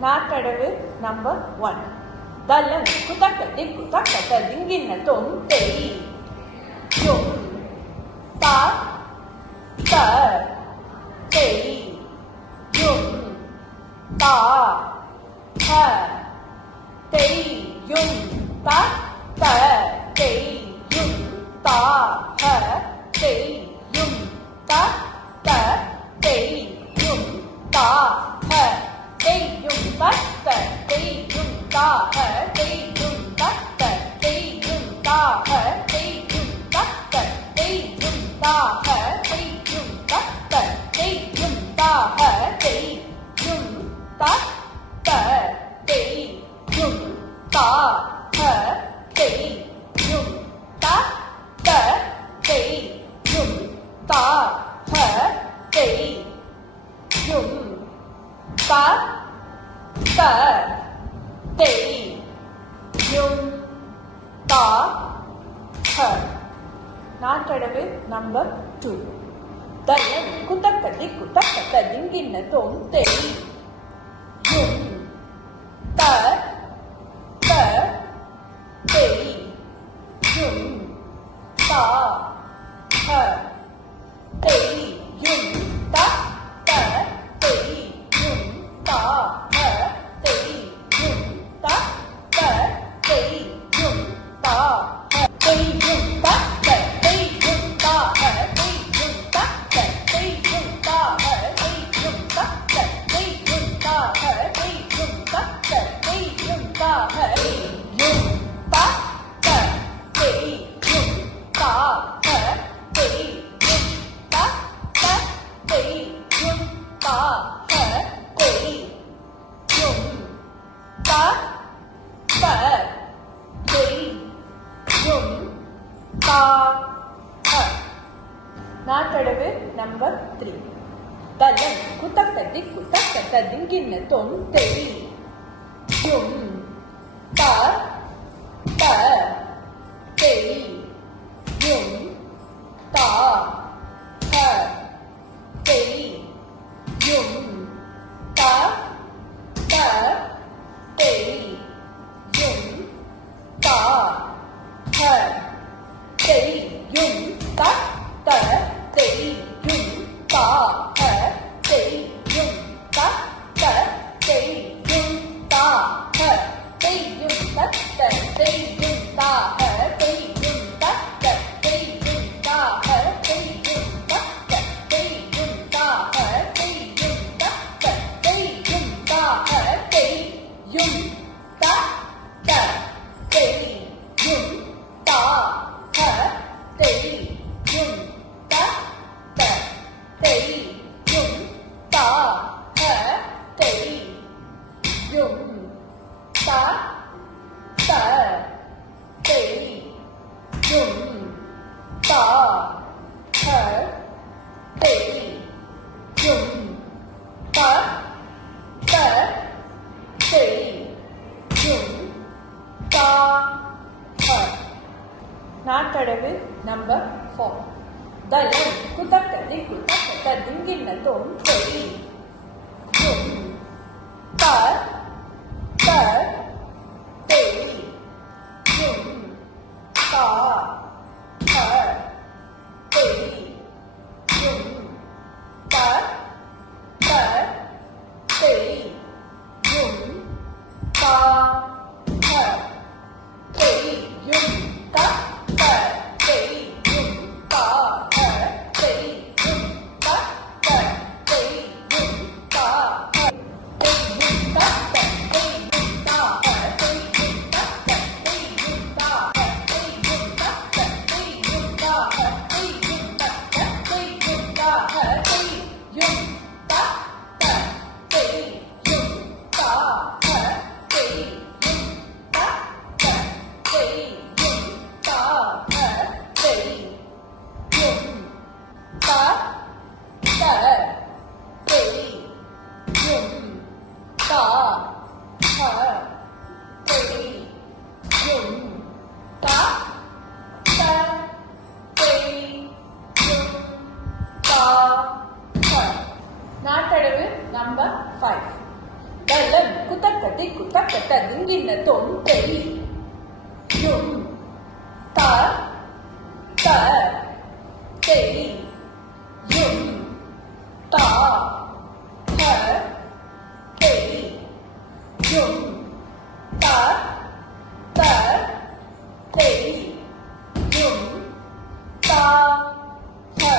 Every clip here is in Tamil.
நாட்டடவு நம்பர் 1. தலன் குதக்க திக்கு தக்க திங்கின தொம் தெய் யும் தா த தெய் யும் தா த தெய் யும் த த தெய் யும் தா ஹ தெய் யும் த த தெய் யும் தா ஹ தெய் யும் த த தெய் யும் தா ஹ தெய் யும் த த தெய் யும் தா ஹ தெய் யும் த த தெய் யும் தா ஹ தெய் யும் த த தெய் யும் தா ஹ தெய் யும் த த தெய் யும் தா ஹ தெய் யும் த த தெய் யும் தா ஹ தெய் யும் த த தெய் யும் தா ஹ. நாட்டடவு நம்பர் 2. தலன் குதக்க திக்கு தக்க திங்கின தொம் தெய் யும் த த தெய் யும் தா ஹ தெய் யும் த த தெய் யும் தா ஹ தெய் யும் த த தெய் யும் தா ஹ தெய் யும் த த தெய் யும் தா ஹ தெய் யும் த த தெய் யும் தா ஹ தெய் யும் த த தெய் யும் தா ஹ தெய் யும் த த தெய் யும் தா ஹ யும் த த தெய் யும் தா ஹ தெய் யும் த த தெய் யும் தா ஹ தெய் யும் த த தெய் யும் தா ஹ. நாட்டடவு நம்பர் 3. தலன் குதக்க திக்கு தக்க திங்கின தொம் தெய் யும் த த தெய் யும் தா ஹ தெய் யும் த த தெய் யும் தா ஹ தெய் யும் த த தெய் யும் தா ஹ தெய் யும் த த தெய் யும் தா ஹ தெய் யும் த த தெய் யும் தா ஹ தெய் யும் த த தெய் யும் தா ஹ தெய் யும் த த தெய் யும் தா ஹ தெய் யும் த த தெய் யும் தா ஹ தெய் யும் த த தெய் யும் தா ஹ தெய் யும் த த தெய் யும் தா ஹ தெய் யும் த த தெய் யும் தா ஹ தெய் யும் த த தெய் யும் தா ஹ. நாட்டடவு நம்பர் 4. தலன் குதக்க திக்கு தக்க திங்கின தொம் தெய் யும் த த தெய் யும் தா ஹ தெய் யும் த த தெய் யும் தா ஹ தெய் யும் த த தெய் யும் தா ஹ தெய் யும் த த தெய் யும் தா ஹ தெய் யும் த த தெய் யும் தா ஹ தெய் யும் த த தெய் யும் தா ஹ தெய் யும் த த தெய் யும் தா ஹ தெய் யும் த த தெய் யும் தா ஹ தெய் யும் த த தெய் யும் தா ஹ தெய் யும் த த தெய் யும் தா ஹ தெய் யும் த த தெய் யும் தா ஹ தெய் யும் த த தெய் யும் தா ஹ. நாட்டடவு நம்பர் 5. தலம் குதக்க திக்கு தக்க ததுங்கின தொண்டை யும் த த தெய் யும் தா த தெய் யும் த த தெய் யும் தா த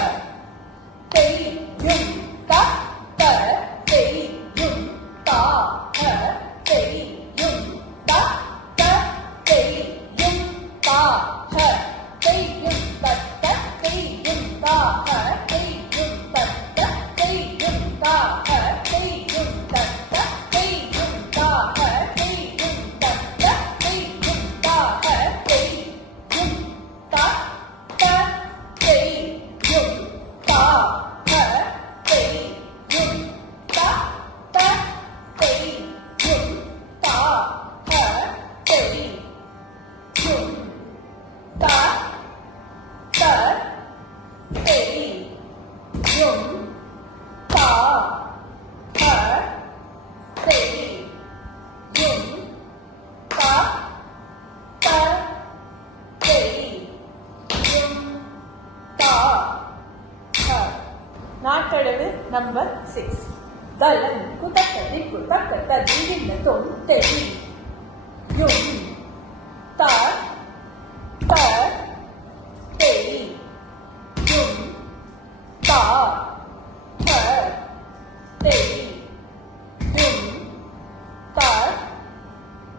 தெய் யும் த த தெய் யும் தா த தெய் யும் த த தெய் யும் தா த தெய் யும் த த தெய் யும் தா த தெய் யும் த த தெய் யும் தா த தெய் யும் த த தெய் யும் தா த தெய் யும் த த தெய் யும் தா த தெய் யும் த த தெய் யும் தா த தெய் யும் த த தெய் யும் தா த தெய் யும் த த தெய் யும் தா த தெய் யும் தா த தெய் யும் தா த நாட்டளவு நம்பர் 6 தலம் குதக்க திக்கு தக்க ததிங்கின தொண்டை யும் த த தெய் யும் தா த தெய் யும் த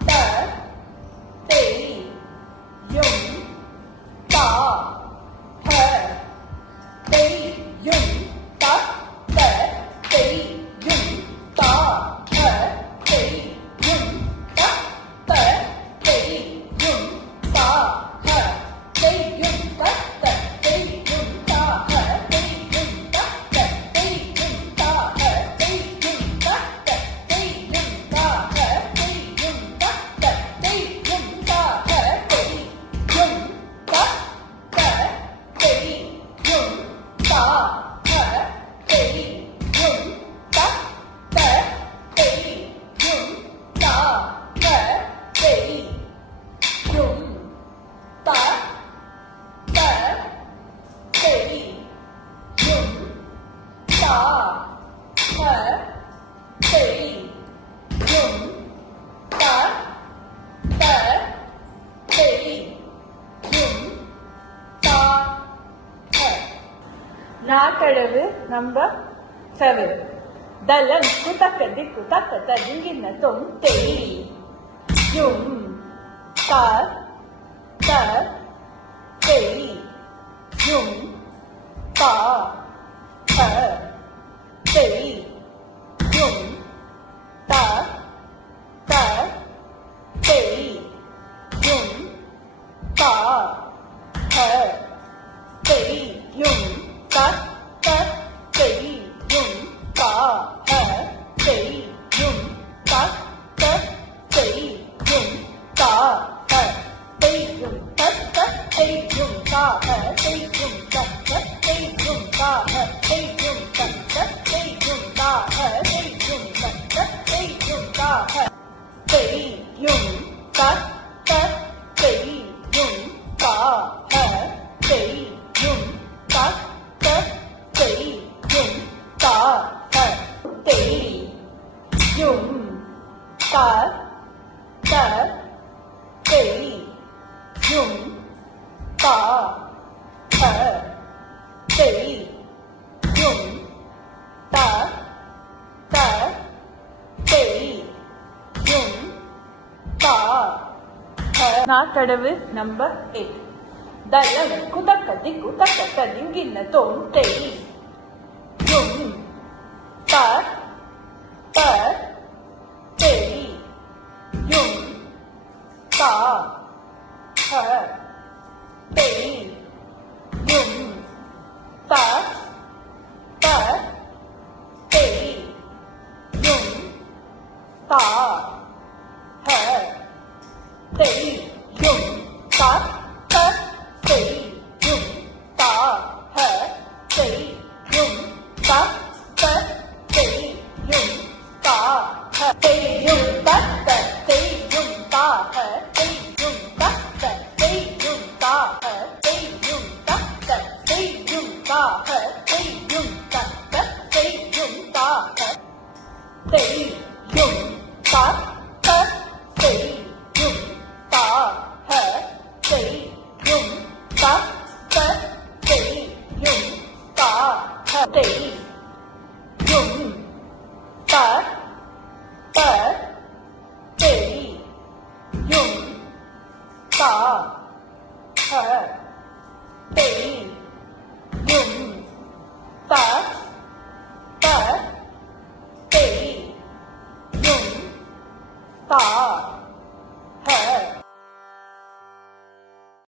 த தெய் யும் தா த தெய் யும் த த தெய் யும் தா த தெய் யும் த த தெய் யும் தா த தெய் யும் த த தெய் யும் தா த தெய் யும் த த தெய் யும் தா த தெய் யும் த த தெய் யும் தா த தெய் யும் த த தெய் யும் தா த தெய் யும் த த தெய் யும் தா த தெய் யும் த த தெய் யும் தா த தெய் யும் த த தெய் யும் தா த தெய் யும் த த தெய் யும் தா த நாட்டளவு நம்பர் 7 தலம் குதக்க திக்கு தக்க ததுங்கின தொண்டை யும் த த தெய் யும் தா த தெய் யும் த த தெய் யும் தா த தெய் யும் த த தெய் யும் தா த தெய் யும் த த தெய் யும் தா த தெய் யும் த த தெய் யும் தா த தெய் யும் த த தெய் யும் தா த தெய் யும் த த தெய் யும் தா த தெய் யும் த த தெய் யும் தா த தெய் யும் த த தெய் யும் தா த தெய் யும் த த தெய் யும் தா த தெய் யும் த த தெய் யும் தா த தெய் யும் த த தெய் யும் தா த நாட்டளவு நம்பர் 8 தலம் குதக்க திக்கு தக்க ததிங்கின தொண்டை யும் த த தெய் யும் தா த தெய் யும் த த தெய் யும் தா த தெய் யும் த த தெய் யும் தா த தெய் யும் த த தெய் யும் தா த தெய் ஹ செய்யும் தக்க செய்யும் தாக செய்யும் தக்க செய்யும் தாக செய்யும் தக்க செய்யும் தாக செய்யும் தக்க செய்யும் தாக செய்யும்